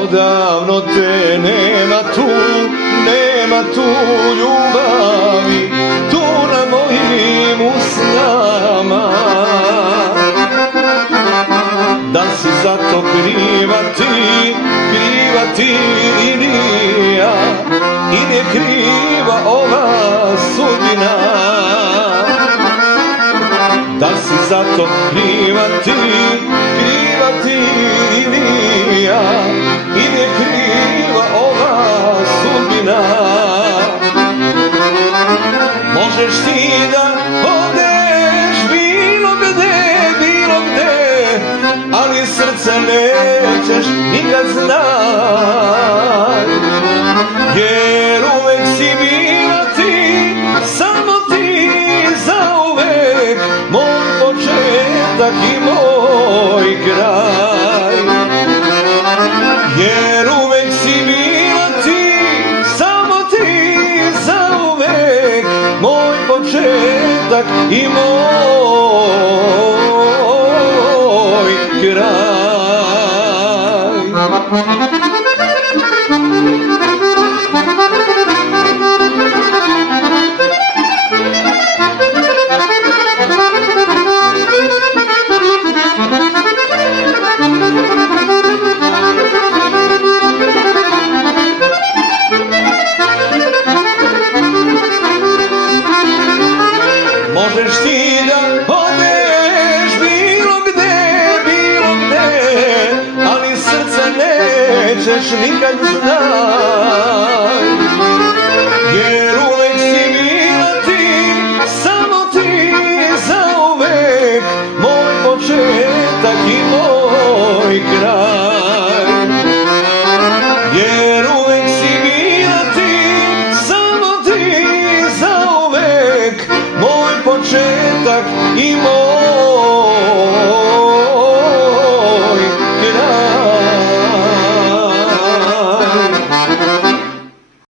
Odavno te nema tu ljubavi, tu na mojim usnama. Da si zato kriva ti ili ja, i nije kriva ova sudbina. Da si zato kriva ti ili ja, i nije kriva ova sudbina. Možeš ti da odeš bilo gde, ali srce nećeš nikad znaj. Jer uvek si bila ti, samo ti zauvek, moj početak i moj kraj. Jer uvek si bila ti, samo ti zauvek, moj početak i moj kraj. Možeš ti da odeš bilo gde, ali srce nećeš nikad znaj.